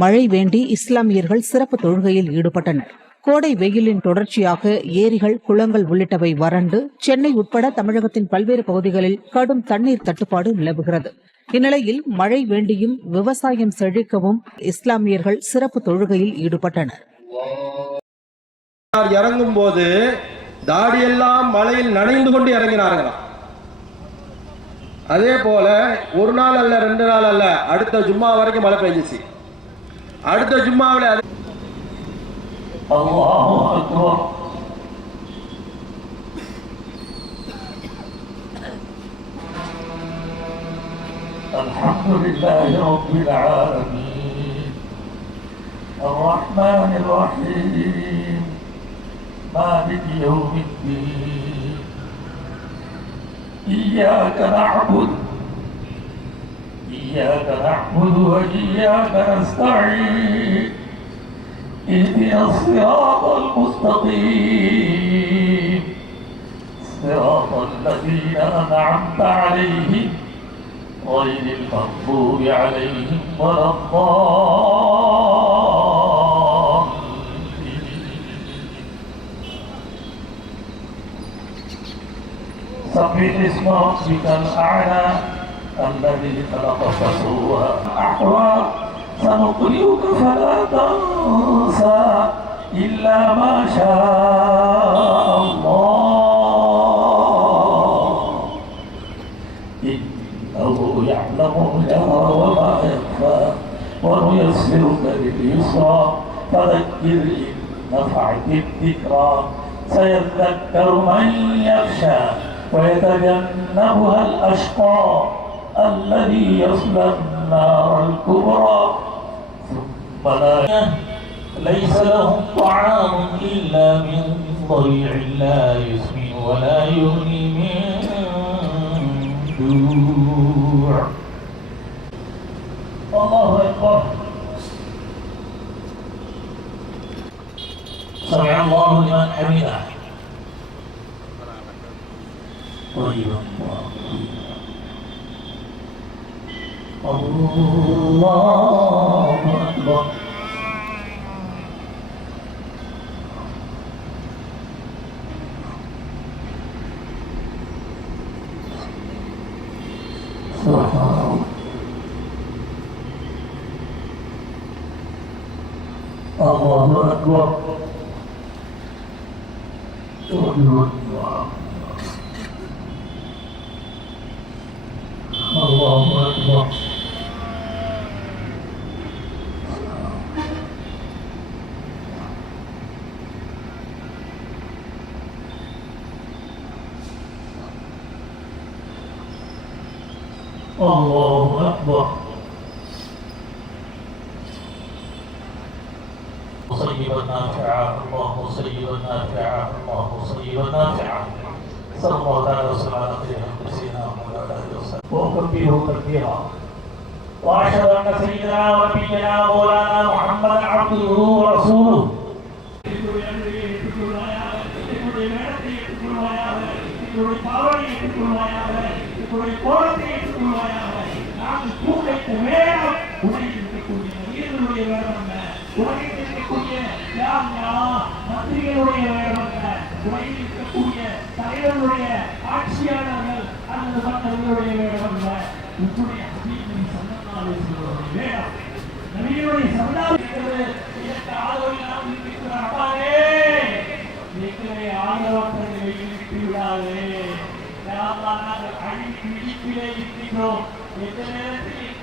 மழை வேண்டி இஸ்லாமியர்கள் சிறப்பு தொழுகையில் ஈடுபட்டனர். கோடை வெயிலின் தொடர்ச்சியாக ஏரிகள், குளங்கள் உள்ளிட்டவை வறண்டு சென்னை உட்பட தமிழகத்தின் பல்வேறு பகுதிகளில் கடும் தண்ணீர் தட்டுப்பாடு நிலவுகிறது. இந்நிலையில் மழை வேண்டியும் விவசாயம் செழிக்கவும் இஸ்லாமியர்கள் சிறப்பு தொழுகையில் ஈடுபட்டனர். இறங்கும் போது தாடியெல்லாம் மழையில் நனைந்து கொண்டு இறங்கினார்களாம். அதே போல ஒரு நாள் அல்ல, 2 நாள் அல்ல, அடுத்த ஜும்மா வரைக்கும் மழை பெய்ஞ்சிச்சு. அடுத்த ஜும்மாவில் அல்ஹம்துலில்லாஹி ரப்பில் ஆலமீன் அர்ரஹ்மானிர் ரஹீம் மாலிகி யௌமிddin இய்யாக நஅ்புது வ இய்யாக நஸ்தஈன் اهدنا الصراط المستقيم صراط الذين أنعمت عليهم غير المغضوب عليهم ولا الضالين. سبح اسم ربك الأعلى الذي خلق فسوى أحوى سنقرئك فلا تنسى إلا ما شاء الله إنه يعلم الجهر وما يخفى ونيسرك لليسرى فذكر إن نفعت الذكرى سيذكر من يخشى ويتجنبها الأشقى الذي يصلى النار الكبرى ثم ليس لهم طعام إلا من ضريع لا يسمن ولا يغني من جوع. الله أكبر. سمع الله لمن حمده. طيبا الله أكبر. الله أكبر. الله أكبر. الله أكبر. صيبا نافعا اللهم صيبا نافعا اللهم صيبا نافعا صلى الله عليه وسلم على سيدنا محمد وعلى اله وصحبه وكبره تكبيرا واشهد ان سيدنا ونبينا مولانا محمدا عبده ورسوله மந்திரிகளுடைய தலைவர்களுடைய ஆட்சியாளர்கள் அல்லது மற்றவர்களுடைய வேடமல்ல, உங்களுடைய வேடம் நபிகளுடைய சமுதாயம். இதற்கு ஆதரவு ஆதரவற்றை வெளியிட்டு விடாதே. நாங்கள் அழிவு விழிப்பிலே இருக்கின்றோம். எந்த நேரத்தில்